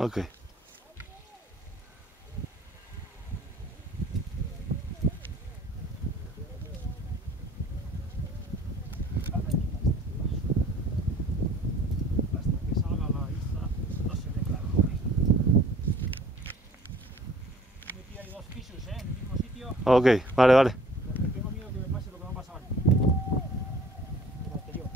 Ok. Ok, vale, vale. Porque tengo miedo que me pase lo que me ha pasado aquí. El anterior.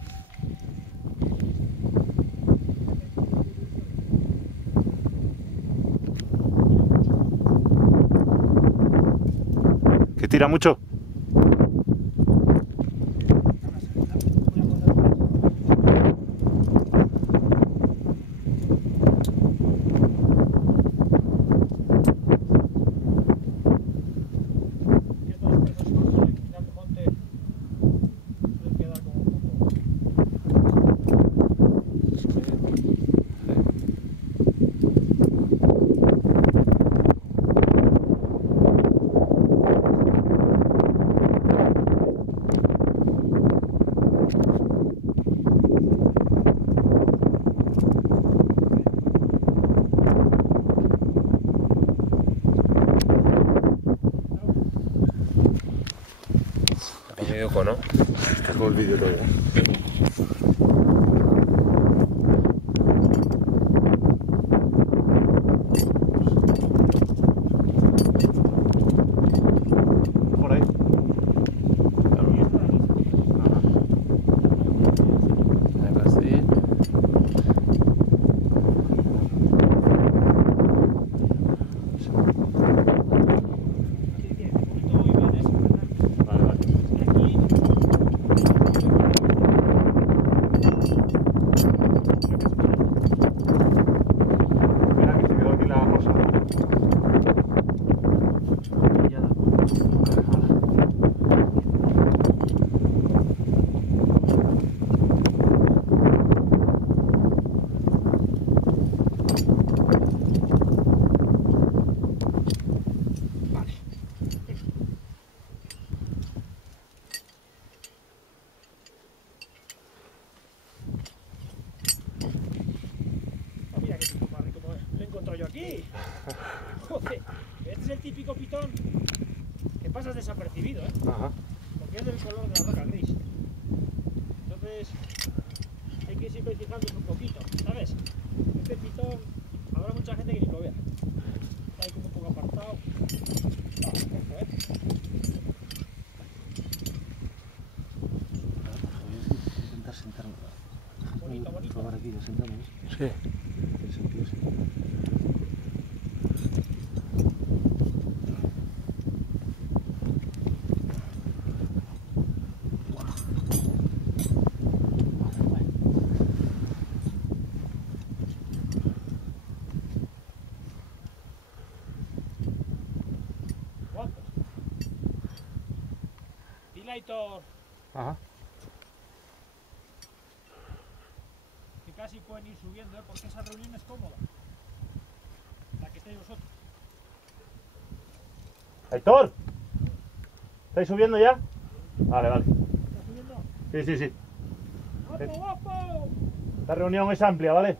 ¿Que tira mucho? ¿No? Cargo el vídeo todavía. Por ahí. Algo así. Yo aquí. Joder, este es el típico pitón que pasas desapercibido, ¿eh? Ajá. Porque es del color de la roca gris. Entonces hay que ir siempre fijándose un poquito, ¿sabes? Este pitón habrá mucha gente que ni lo vea. Está ahí como un poco apartado. Ah, perfecto, ¿eh? Intentar sentarme. Bonito, bonito. Probar aquí, nos sentamos. Sí. El sentido sí. Guapos. Dile a Aitor Ajá. que casi pueden ir subiendo, ¿eh? Porque esa reunión es cómoda. La que estáis vosotros. ¡Aitor! ¿Estáis subiendo ya? Vale, vale. ¿Estás subiendo? Sí, sí, sí. ¡Guapo, guapo! La reunión es amplia, ¿vale?